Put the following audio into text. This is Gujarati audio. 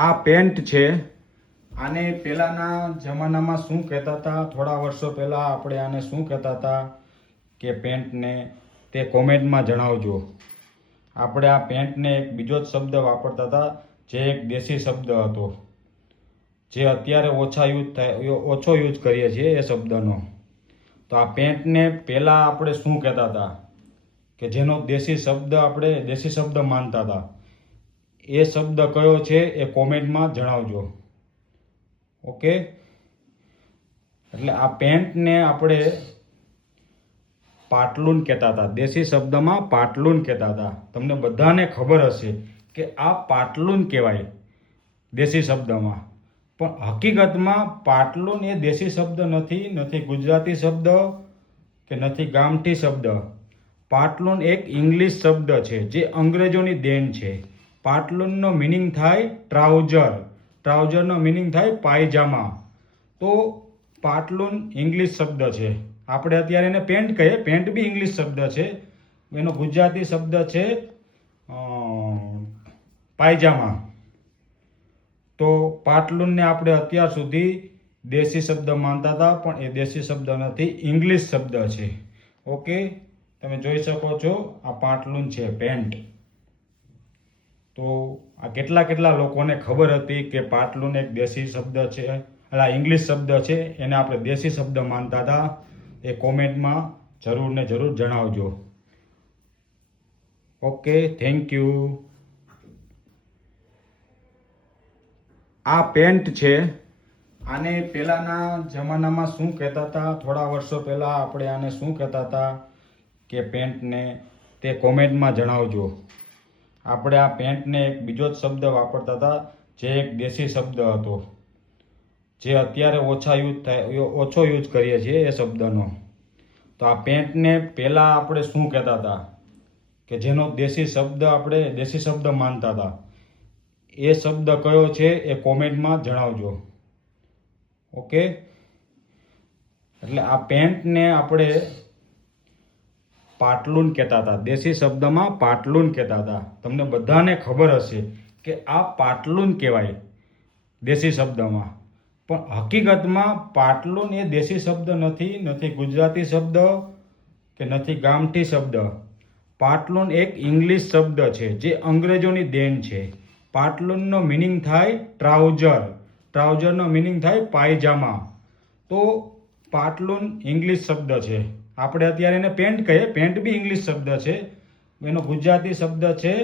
આ પેન્ટ છે. આને પહેલાંના જમાનામાં શું કહેતા હતા? થોડા વર્ષો પહેલાં આપણે આને શું કહેતા હતા કે પેન્ટને તે કોમેન્ટમાં જણાવજો. આપણે આ પેન્ટને એક બીજો જ શબ્દ વાપરતા હતા, જે એક દેશી શબ્દ હતો. જે અત્યારે ઓછા યુઝ થાય, ઓછો યુઝ કરીએ છીએ એ શબ્દનો. તો આ પેન્ટને પહેલાં આપણે શું કહેતા હતા? કે જેનો દેશી શબ્દ આપણે, દેશી શબ્દ માનતા હતા. એ શબ્દ કયો છે એ કોમેન્ટમાં જણાવજો. ઓકે? એટલે આ પેન્ટને આપણે પાટલુન કહેતા હતા. દેશી શબ્દમાં પાટલુન કહેતા હતા. તમને બધાને ખબર હશે કે આ પાટલુન કહેવાય દેશી શબ્દમાં. પણ હકીકતમાં પાટલુન એ દેશી શબ્દ નથી નથી ગુજરાતી શબ્દ કે નથી ગામઠી શબ્દ. પાટલુન એક ઇંગ્લિશ શબ્દ છે જે અંગ્રેજોની દેન છે. પાટલુનનો મિનિંગ થાય ટ્રાઉઝર ટ્રાઉઝરનો મિનિંગ થાય પાયજામા. તો પાટલુન ઇંગ્લિશ શબ્દ છે. આપણે અત્યારે એને પેન્ટ કહીએ. પેન્ટ બી ઇંગ્લિશ શબ્દ છે. એનો ગુજરાતી શબ્દ છે પાયજામા. તો પાટલુનને આપણે અત્યાર સુધી દેશી શબ્દ માનતા હતા, પણ એ દેશી શબ્દ નથી, ઇંગ્લિશ શબ્દ છે. ઓકે? તમે જોઈ શકો છો, આ પાટલુન છે પેન્ટ તો આ કેટલા કેટલા લોકોને ખબર હતી કે પાટલુન એક દેશી શબ્દ છે એટલે આ ઇંગ્લિશ શબ્દ છે, એને આપણે દેશી શબ્દ માનતા હતા. એ કોમેન્ટમાં જરૂર ને જરૂર જણાવજો. ઓકે થેન્ક યુ આ પેન્ટ છે. આને પહેલાંના જમાનામાં શું કહેતા હતા? થોડા વર્ષો પહેલાં આપણે આને શું કહેતા હતા કે પેન્ટને તે કોમેન્ટમાં જણાવજો. આપણે આ પેન્ટને એક બીજો જ શબ્દ વાપરતા હતા, જે એક દેશી શબ્દ હતો. જે અત્યારે ઓછા યુઝ થાય ઓછો યુઝ કરીએ છીએ એ શબ્દનો. તો આ પેન્ટને પહેલાં આપણે શું કહેતા હતા? કે જેનો દેશી શબ્દ આપણે દેશી શબ્દ માનતા હતા. એ શબ્દ કયો છે એ કોમેન્ટમાં જણાવજો. ઓકે? એટલે આ પેન્ટને આપણે પાટલુન કહેતા હતા. દેશી શબ્દમાં પાટલુન કહેતા હતા. તમને બધાને ખબર હશે કે આ પાટલુન કહેવાય દેશી શબ્દમાં. પણ હકીકતમાં પાટલુન એ દેશી શબ્દ નથી નથી ગુજરાતી શબ્દ કે નથી ગામઠી શબ્દ. પાટલુન એક ઇંગ્લિશ શબ્દ છે જે અંગ્રેજોની દેન છે. પાટલુનનો મિનિંગ થાય ટ્રાઉઝર ટ્રાઉઝરનો મિનિંગ થાય પાયજામા. તો પાટલુન ઇંગ્લિશ શબ્દ છે. આપણે અત્યારે એને પેન્ટ કહીએ. પેન્ટ બી ઇંગ્લિશ શબ્દ છે. એનો ગુજરાતી શબ્દ છે.